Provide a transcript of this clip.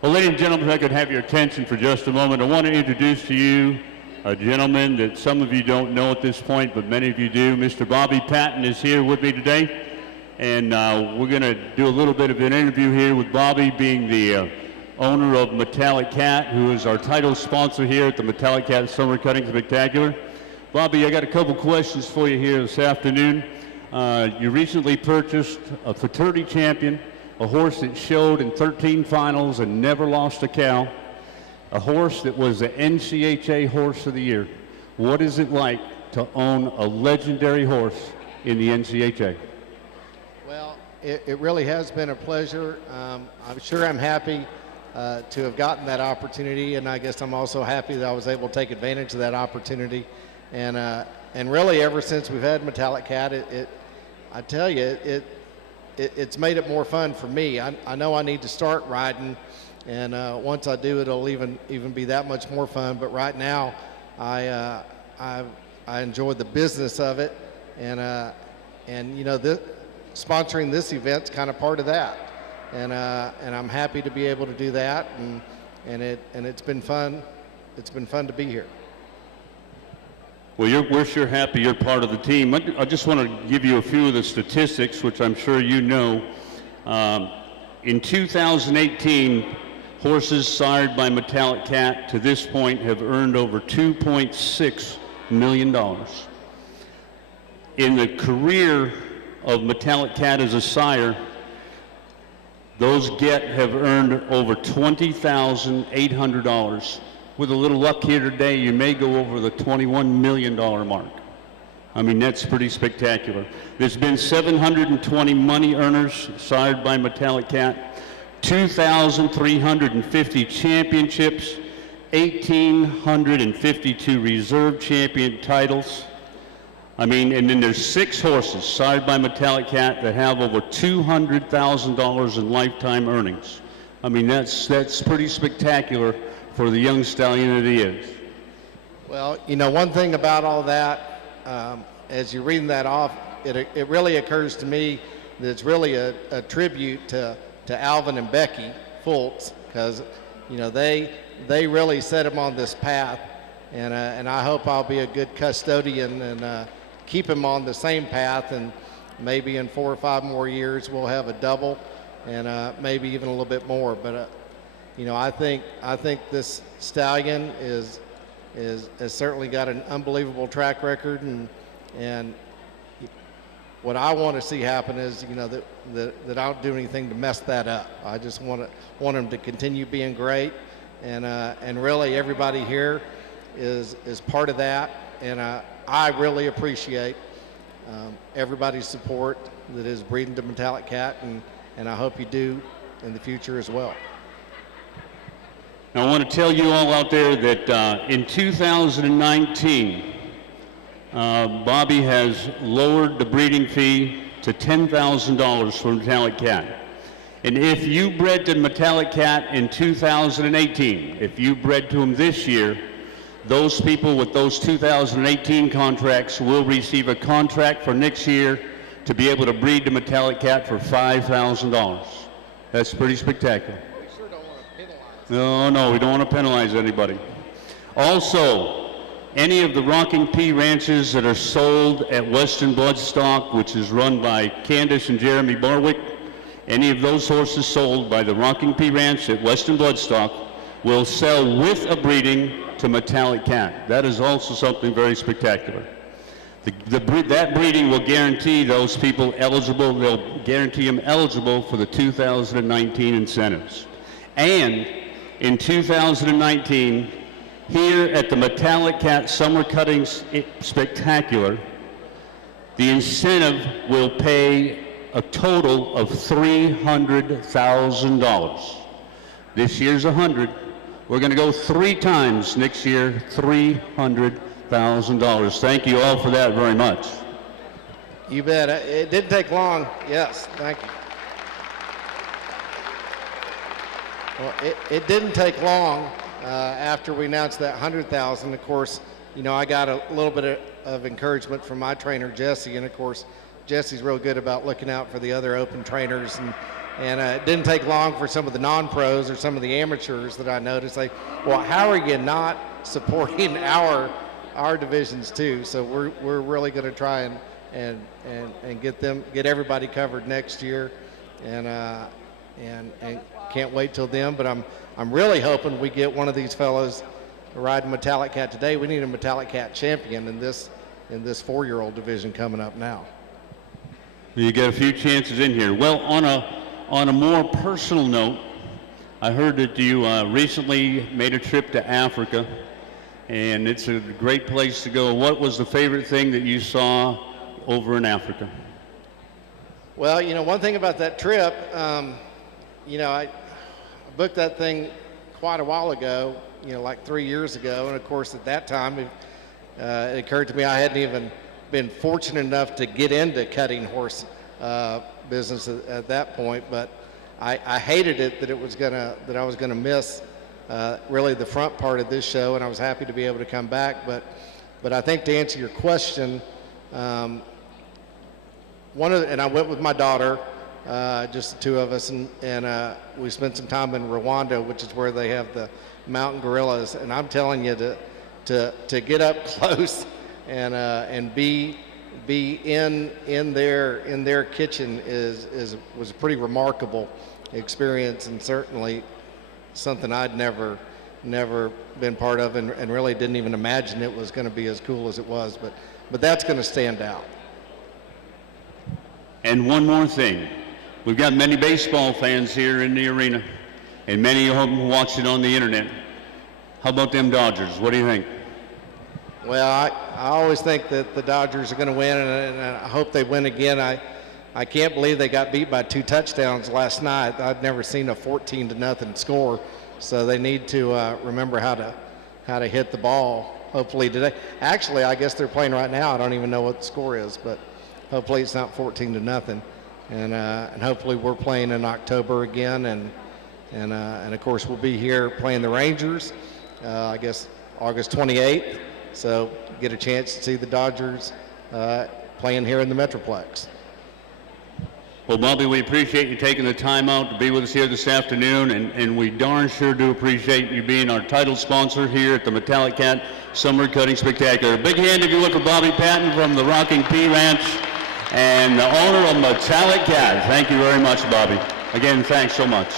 Well, ladies and gentlemen, if I could have your attention for just a moment, I want to introduce to you a gentleman that some of you don't know at this point, but many of you do. Mr. Bobby Patton is here with me today, and we're going to do a little bit of an interview here with Bobby, being the owner of Metallic Cat, who is our title sponsor here at the Metallic Cat Summer Cutting Spectacular. Bobby, I got a couple questions for you here this afternoon. You recently purchased a fraternity champion, a horse that showed in 13 finals and never lost a cow, a horse that was the NCHA Horse of the Year. What is it like to own a legendary horse in the NCHA? Well, it really has been a pleasure. I'm sure I'm happy to have gotten that opportunity, and I guess I'm also happy that I was able to take advantage of that opportunity. And really, ever since we've had Metallic Cat, I tell you, it's made it more fun for me. I know I need to start riding, and once I do, it'll even be that much more fun. But right now, I enjoy the business of it, and you know, sponsoring this event's kind of part of that, and I'm happy to be able to do that, and it's been fun. It's been fun to be here. Well, we're sure happy you're part of the team. I just want to give you a few of the statistics, which I'm sure you know. In 2018, horses sired by Metallic Cat to this point have earned over $2.6 million. In the career of Metallic Cat as a sire, those have earned over $20,800. With a little luck here today, you may go over the $21 million mark. I mean, that's pretty spectacular. There's been 720 money earners sired by Metallic Cat, 2,350 championships, 1,852 reserve champion titles. I mean, and then there's 6 horses sired by Metallic Cat that have over $200,000 in lifetime earnings. I mean, that's pretty spectacular for the young stallion that he is. Well, you know, one thing about all that, as you're reading that off, it really occurs to me that it's really a tribute to Alvin and Becky Fultz, because, you know, they really set him on this path, and I hope I'll be a good custodian and keep him on the same path, and maybe in 4 or 5 more years we'll have a double, and maybe even a little bit more. But you know, I think this stallion has certainly got an unbelievable track record, and what I want to see happen is, you know, that I don't do anything to mess that up. I just want him to continue being great, and really everybody here is part of that, and I really appreciate everybody's support that is breeding to Metallic Cat, and I hope you do in the future as well. I want to tell you all out there that in 2019, Bobby has lowered the breeding fee to $10,000 for Metallic Cat. And if you bred to Metallic Cat in 2018, if you bred to him this year, those people with those 2018 contracts will receive a contract for next year to be able to breed to Metallic Cat for $5,000. That's pretty spectacular. No, we don't want to penalize anybody. Also, any of the Rocking P ranches that are sold at Western Bloodstock, which is run by Candace and Jeremy Barwick, any of those horses sold by the Rocking P Ranch at Western Bloodstock will sell with a breeding to Metallic Cat. That is also something very spectacular. That breeding will guarantee those people eligible, they'll guarantee them eligible for the 2019 incentives. And in 2019, here at the Metallic Cat Summer Cuttings Spectacular, the incentive will pay a total of $300,000. This year's $100,000. We're going to go 3 times next year, $300,000. Thank you all for that very much. You bet. It didn't take long. Yes, thank you. Well, it didn't take long after we announced that $100,000. Of course, you know, I got a little bit of encouragement from my trainer, Jesse, and of course, Jesse's real good about looking out for the other open trainers, And it didn't take long for some of the non-pros or some of the amateurs that I noticed, like, well, how are you not supporting our divisions too? So we're really going to try and get everybody covered next year, and can't wait till then. But I'm really hoping we get one of these fellows riding Metallic Cat today. We need a Metallic Cat champion in this 4-year-old division coming up now. You get a few chances in here. Well, on a more personal note, I heard that you recently made a trip to Africa, and it's a great place to go. What was the favorite thing that you saw over in Africa? Well, one thing about that trip, I booked that thing quite a while ago, like 3 years ago, and of course at that time it occurred to me I hadn't even been fortunate enough to get into cutting horse business at that point, but I hated it that I was gonna miss really the front part of this show, and I was happy to be able to come back. But I think to answer your question, and I went with my daughter, just the two of us, and we spent some time in Rwanda, which is where they have the mountain gorillas. And I'm telling you, to get up close and be in their kitchen was a pretty remarkable experience, and certainly something I'd never been part of, and really didn't even imagine it was going to be as cool as it was. But that's going to stand out. And one more thing, we've got many baseball fans here in the arena, and many of them watching on the internet. How about them Dodgers? What do you think? Well, I always think that the Dodgers are going to win, and I hope they win again. I can't believe they got beat by 2 touchdowns last night. I've never seen a 14-0 score, so they need to remember how to hit the ball. Hopefully today. Actually, I guess they're playing right now. I don't even know what the score is, but hopefully it's not 14-0. And hopefully we're playing in October again, and of course we'll be here playing the Rangers. I guess August 28th. So get a chance to see the Dodgers playing here in the Metroplex. Well, Bobby, we appreciate you taking the time out to be with us here this afternoon, and we darn sure do appreciate you being our title sponsor here at the Metallic Cat Summer Cutting Spectacular. A big hand if you look for Bobby Patton from the Rocking P Ranch and the owner of Metallic Cat. Thank you very much, Bobby. Again, thanks so much.